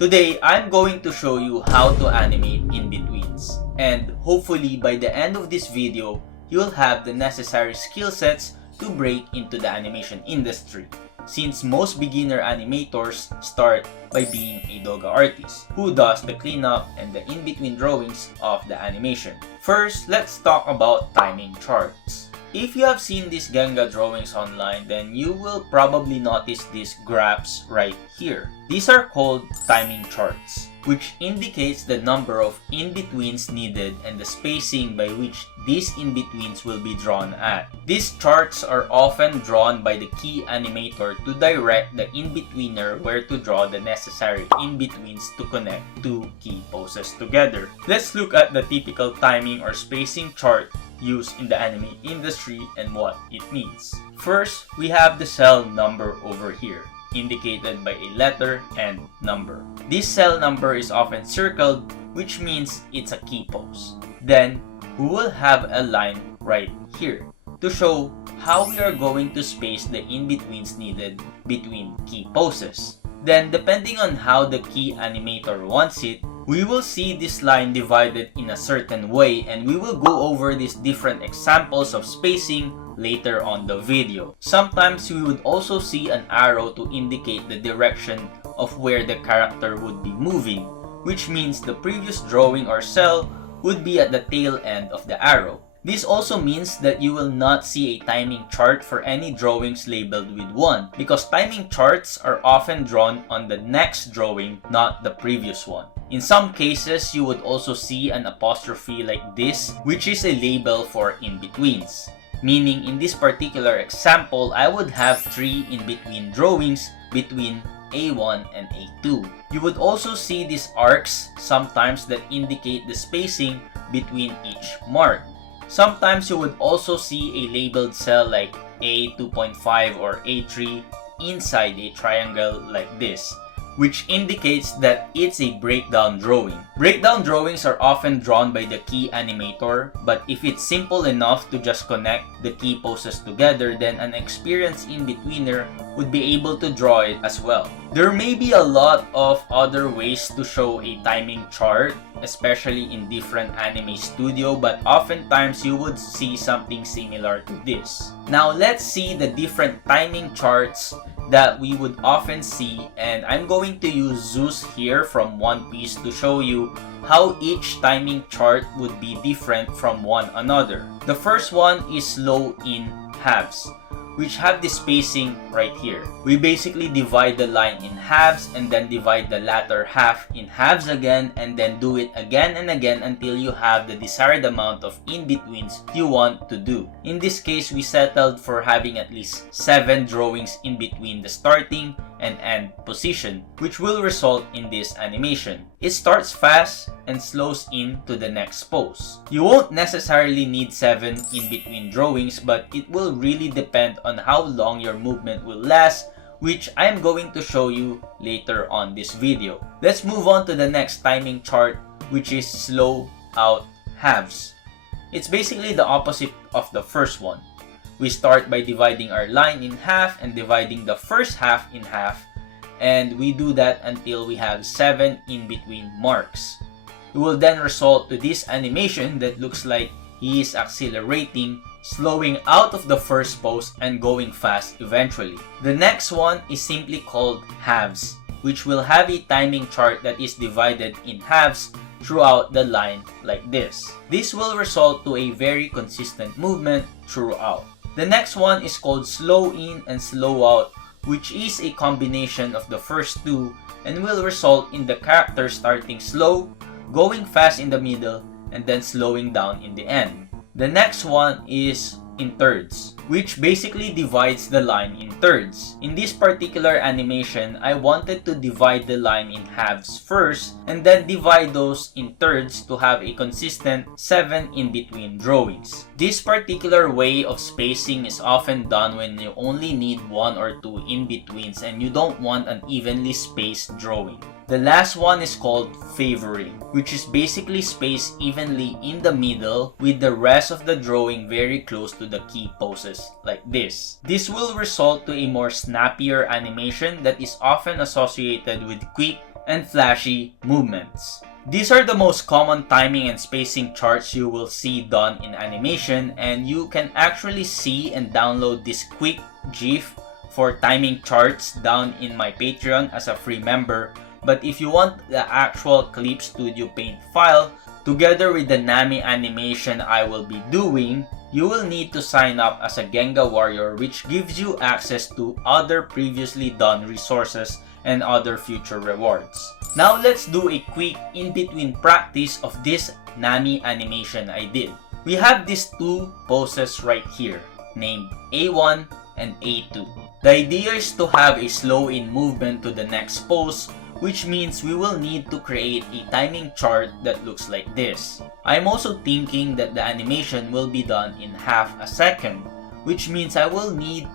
Today, I'm going to show you how to animate in-betweens. And hopefully by the end of this video, you'll have the necessary skill sets to break into the animation industry. Since most beginner animators start by being a doga artist who does the cleanup and the in-between drawings of the animation. First, let's talk about timing charts. If you have seen these Ganga drawings online, then you will probably notice these graphs right here. These are called timing charts, which indicates the number of in-betweens needed and the spacing by which these in-betweens will be drawn at. These charts are often drawn by the key animator to direct the in-betweener where to draw the necessary in-betweens to connect two key poses together. Let's look at the typical timing or spacing chart used in the anime industry and what it means. First, we have the cell number over here, indicated by a letter and number. This cell number is often circled, which means it's a key pose. Then, we will have a line right here to show how we are going to space the in-betweens needed between key poses. Then, depending on how the key animator wants it, we will see this line divided in a certain way, and we will go over these different examples of spacing later on the video. Sometimes we would also see an arrow to indicate the direction of where the character would be moving, which means the previous drawing or cell would be at the tail end of the arrow. This also means that you will not see a timing chart for any drawings labeled with 1, because timing charts are often drawn on the next drawing, not the previous one. In some cases, you would also see an apostrophe like this, which is a label for in-betweens. Meaning, in this particular example, I would have 3 in-between drawings between A1 and A2. You would also see these arcs sometimes that indicate the spacing between each mark. Sometimes you would also see a labeled cell like A2.5 or A3 inside a triangle like this, which indicates that it's a breakdown drawing. Breakdown drawings are often drawn by the key animator, but if it's simple enough to just connect the key poses together, then an experienced in-betweener would be able to draw it as well. There may be a lot of other ways to show a timing chart, especially in different anime studio, but oftentimes you would see something similar to this. Now let's see the different timing charts that we would often see, and I'm going to use Zeus here from One Piece to show you how each timing chart would be different from one another. The first one is slow in halves, which have this spacing right here. We basically divide the line in halves and then divide the latter half in halves again, and then do it again and again until you have the desired amount of in-betweens you want to do. In this case, we settled for having at least 7 drawings in between the starting and end position, which will result in this animation. It starts fast and slows into the next pose. You won't necessarily need 7 in-between drawings, but it will really depend on how long your movement will last, which I'm going to show you later on this video. Let's move on to the next timing chart, which is slow out halves. It's basically the opposite of the first one. We start by dividing our line in half and dividing the first half in half, and we do that until we have 7 in-between marks. It will then result to this animation that looks like he is accelerating, slowing out of the first pose and going fast eventually. The next one is simply called halves, which will have a timing chart that is divided in halves throughout the line like this. This will result to a very consistent movement throughout. The next one is called slow in and slow out, which is a combination of the first two and will result in the character starting slow, going fast in the middle, and then slowing down in the end. The next one is in thirds, which basically divides the line in thirds. In this particular animation, I wanted to divide the line in halves first and then divide those in thirds to have a consistent 7 in-between drawings. This particular way of spacing is often done when you only need 1 or 2 in-betweens and you don't want an evenly spaced drawing. The last one is called favoring, which is basically spaced evenly in the middle with the rest of the drawing very close to the key poses like this. This will result to a more snappier animation that is often associated with quick and flashy movements. These are the most common timing and spacing charts you will see done in animation, and you can actually see and download this quick GIF for timing charts down in my Patreon as a free member. But if you want the actual Clip Studio Paint file together with the Nami animation I will be doing, you will need to sign up as a Genga Warrior, which gives you access to other previously done resources and other future rewards. Now let's do a quick in-between practice of this Nami animation I did. We have these two poses right here, named A1 and A2. The idea is to have a slow-in movement to the next pose, which means we will need to create a timing chart that looks like this. I'm also thinking that the animation will be done in half a second, which means I will need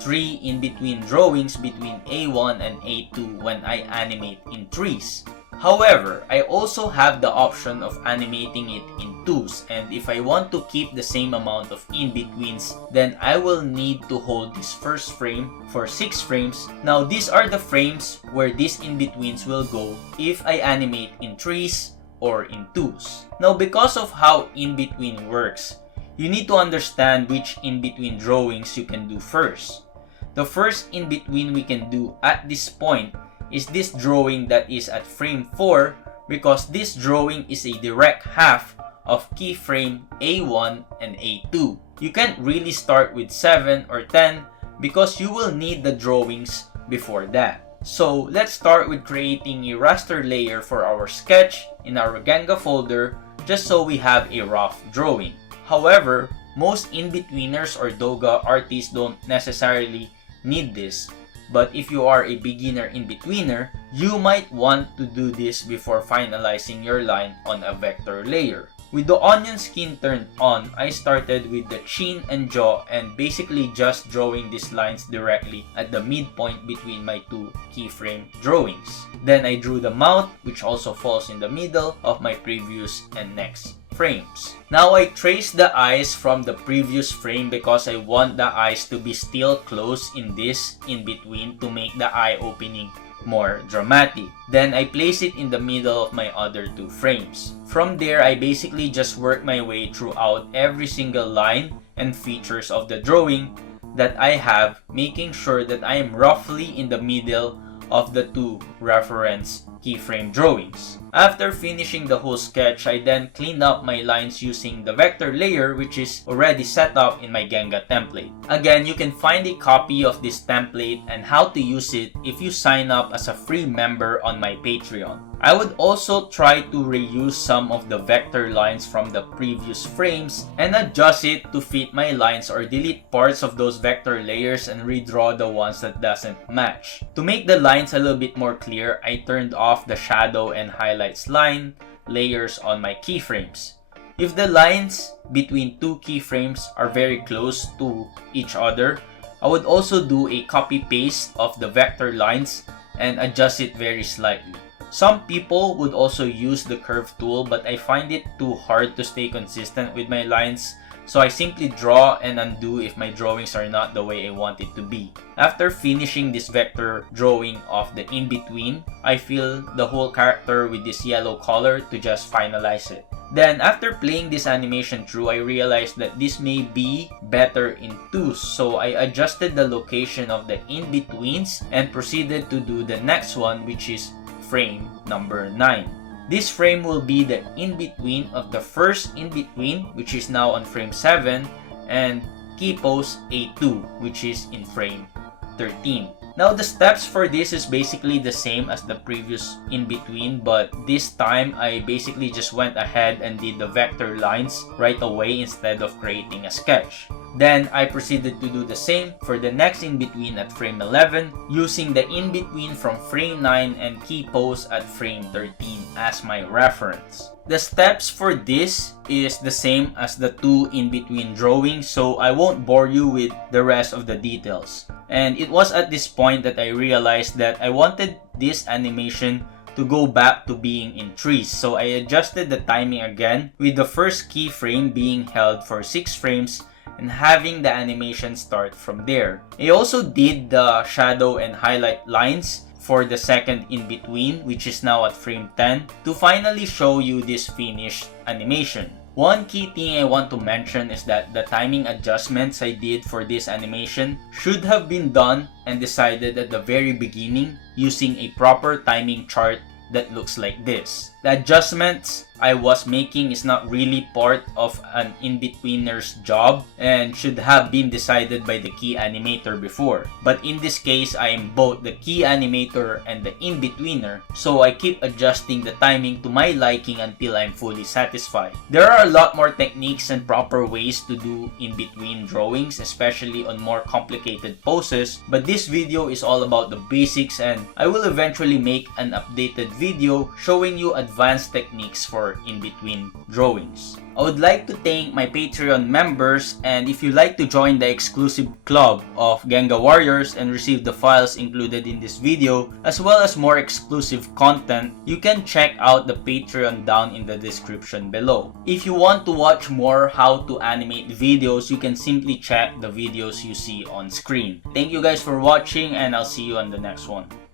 3 in-between drawings between A1 and A2 when I animate in 3s. However, I also have the option of animating it in 2s, and if I want to keep the same amount of in-betweens, then I will need to hold this first frame for 6 frames. Now these are the frames where these in-betweens will go if I animate in 3s or in 2s. Now because of how in-between works, you need to understand which in-between drawings you can do first. The first in-between we can do at this point is this drawing that is at frame 4, because this drawing is a direct half of keyframe A1 and A2. You can't really start with 7 or 10 because you will need the drawings before that. So let's start with creating a raster layer for our sketch in our Genga folder just so we have a rough drawing. However, most in-betweeners or Doga artists don't necessarily need this. But if you are a beginner in-betweener, you might want to do this before finalizing your line on a vector layer. With the onion skin turned on, I started with the chin and jaw and basically just drawing these lines directly at the midpoint between my two keyframe drawings. Then I drew the mouth, which also falls in the middle of my previous and next frames. Now I traced the eyes from the previous frame because I want the eyes to be still closed in this in-between to make the eye opening more dramatic. Then I place it in the middle of my other two frames. From there, I basically just work my way throughout every single line and features of the drawing that I have, making sure that I am roughly in the middle of the two reference keyframe drawings. After finishing the whole sketch, I then cleaned up my lines using the vector layer, which is already set up in my Genga template. Again, you can find a copy of this template and how to use it if you sign up as a free member on my Patreon. I would also try to reuse some of the vector lines from the previous frames and adjust it to fit my lines, or delete parts of those vector layers and redraw the ones that doesn't match. To make the lines a little bit more clear, I turned off the shadow and highlights line layers on my keyframes. If the lines between two keyframes are very close to each other, I would also do a copy paste of the vector lines and adjust it very slightly. Some people would also use the curve tool, but I find it too hard to stay consistent with my lines, so I simply draw and undo if my drawings are not the way I want it to be. After finishing this vector drawing of the in-between, I fill the whole character with this yellow color to just finalize it. Then after playing this animation through, I realized that this may be better in twos, so I adjusted the location of the in-betweens and proceeded to do the next one, which is frame number 9. This frame will be the in-between of the first in-between, which is now on frame 7, and key pose A2, which is in frame 13. Now the steps for this is basically the same as the previous in-between, but this time I basically just went ahead and did the vector lines right away instead of creating a sketch. Then I proceeded to do the same for the next in-between at frame 11, using the in-between from frame 9 and key pose at frame 13 as my reference. The steps for this is the same as the two in-between drawings, so I won't bore you with the rest of the details. And it was at this point that I realized that I wanted this animation to go back to being in trees, so I adjusted the timing again, with the first keyframe being held for 6 frames and having the animation start from there. I also did the shadow and highlight lines for the second in between, which is now at frame 10, to finally show you this finished animation. One key thing I want to mention is that the timing adjustments I did for this animation should have been done and decided at the very beginning using a proper timing chart that looks like this. The adjustments I was making is not really part of an in-betweener's job and should have been decided by the key animator before. But in this case, I am both the key animator and the in-betweener, so I keep adjusting the timing to my liking until I'm fully satisfied. There are a lot more techniques and proper ways to do in-between drawings, especially on more complicated poses, but this video is all about the basics, and I will eventually make an updated video showing you advanced techniques for in-between drawings. I would like to thank my Patreon members, and if you like to join the exclusive club of Genga Warriors and receive the files included in this video as well as more exclusive content, you can check out the Patreon down in the description below. If you want to watch more how to animate videos, you can simply check the videos you see on screen. Thank you guys for watching, and I'll see you on the next one.